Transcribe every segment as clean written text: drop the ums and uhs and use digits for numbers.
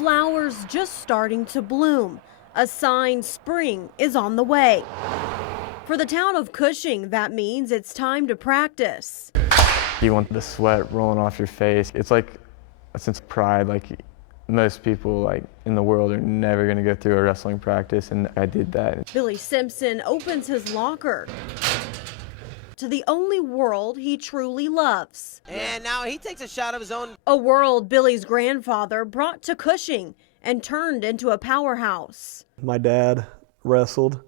flowers just starting to bloom, a sign spring is on the way. For the town of Cushing, that means it's time to practice. You want the sweat rolling off your face. It's like a sense of pride. Like most people in the world are never going to go through a wrestling practice, and I did that. Billy Simpson opens his locker to the only world he truly loves. And now he takes a shot of his own. A world Billy's grandfather brought to Cushing and turned into a powerhouse. My dad wrestled,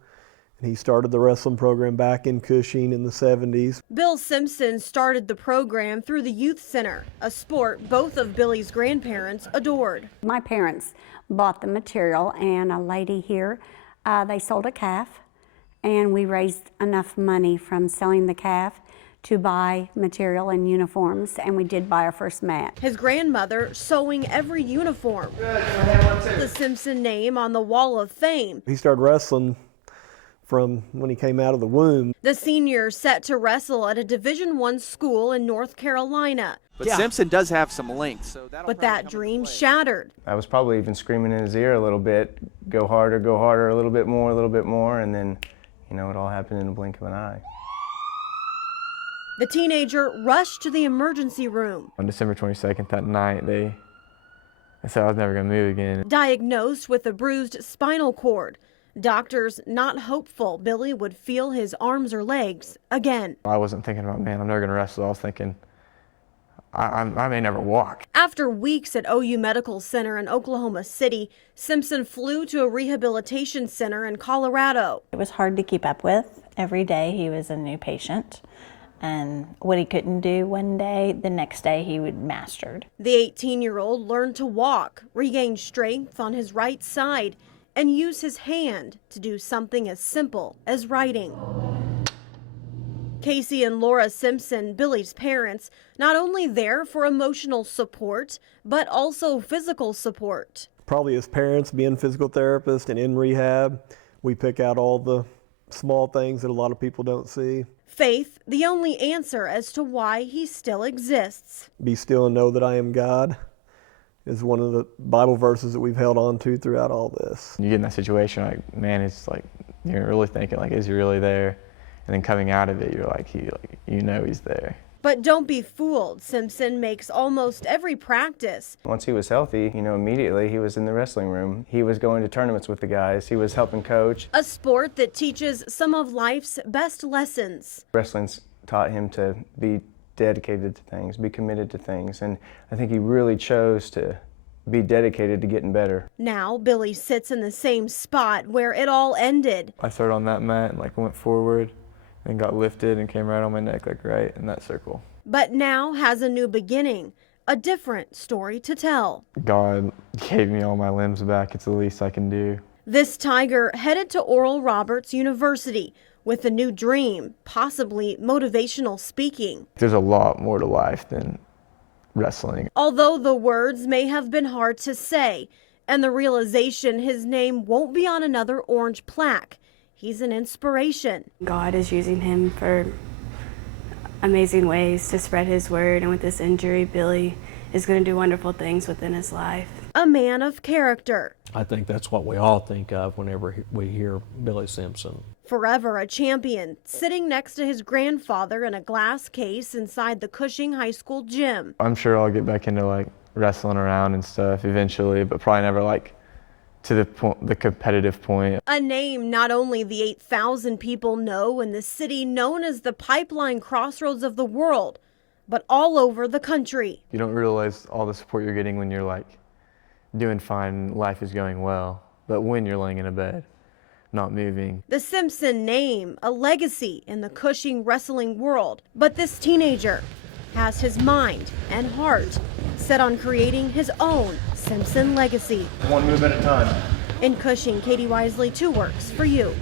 and he started the wrestling program back in Cushing in the 70s. Bill Simpson started the program through the youth center, a sport both of Billy's grandparents adored. My parents bought the material, and a lady here, they sold a calf, and we raised enough money from selling the calf to buy material and uniforms, and we did buy our first mat. His grandmother sewing every uniform. The Simpson name on the Wall of Fame. He started wrestling from when he came out of the womb. The senior set to wrestle at a Division I school in North Carolina. But Simpson does have some length, so but that dream shattered. I was probably even screaming in his ear a little bit, go harder, a little bit more, and then, it all happened in the blink of an eye. The teenager rushed to the emergency room. On December 22nd that night, they said I was never going to move again. Diagnosed with a bruised spinal cord. Doctors not hopeful Billy would feel his arms or legs again. I wasn't thinking about, man, I'm never going to wrestle. I was thinking, I may never walk. After weeks at OU Medical Center in Oklahoma City, Simpson flew to a rehabilitation center in Colorado. It was hard to keep up with. Every day he was a new patient. And what he couldn't do one day, the next day he would mastered. The 18-year-old learned to walk, regain strength on his right side, and use his hand to do something as simple as writing. Casey and Laura Simpson, Billy's parents, not only there for emotional support, but also physical support. Probably his parents, being physical therapists and in rehab, we pick out all the small things that a lot of people don't see. Faith, the only answer as to why he still exists. Be still and know that I am God is one of the Bible verses that we've held on to throughout all this. You get in that situation, it's you're really thinking, is he really there? And then coming out of it, you're he's there. But don't be fooled. Simpson makes almost every practice. Once he was healthy, immediately he was in the wrestling room. He was going to tournaments with the guys. He was helping coach. A sport that teaches some of life's best lessons. Wrestling's taught him to be dedicated to things, be committed to things, and I think he really chose to be dedicated to getting better. Now Billy sits in the same spot where it all ended. I started on that mat and went forward and got lifted and came right on my neck, right in that circle. But now has a new beginning, a different story to tell. God gave me all my limbs back. It's the least I can do. This tiger headed to Oral Roberts University with a new dream, possibly motivational speaking. There's a lot more to life than wrestling. Although the words may have been hard to say, and the realization his name won't be on another orange plaque, he's an inspiration. God is using him for amazing ways to spread his word, and with this injury, Billy is going to do wonderful things within his life. A man of character. I think that's what we all think of whenever we hear Billy Simpson. Forever a champion, sitting next to his grandfather in a glass case inside the Cushing High School gym. I'm sure I'll get back into wrestling around and stuff eventually, but probably never to the competitive point. A name not only the 8,000 people know in the city known as the pipeline crossroads of the world, but all over the country. You don't realize all the support you're getting when you're doing fine, life is going well, but when you're laying in a bed, not moving. The Simpson name, a legacy in the Cushing wrestling world, but this teenager has his mind and heart set on creating his own Simpson legacy. One move at a time. In Cushing, Katie Wisely, 2 Works for you.